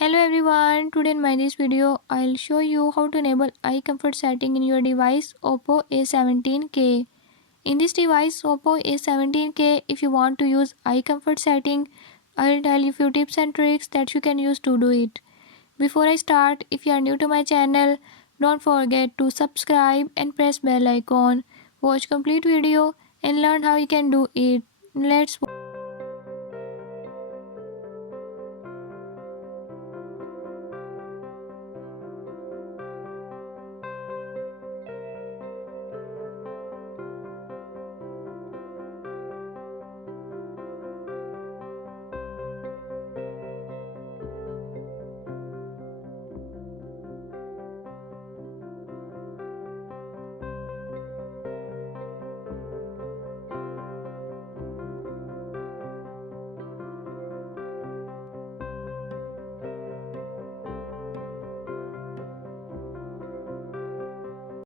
Hello everyone, today in my this video I'll show you how to enable eye comfort setting in your device Oppo A17k. In this device Oppo A17k, if you want to use eye comfort setting, I'll tell you few tips and tricks that you can use to do it. Before I start, if you are new to my channel, don't forget to subscribe and press bell icon. Watch complete video and learn how you can do it. Let's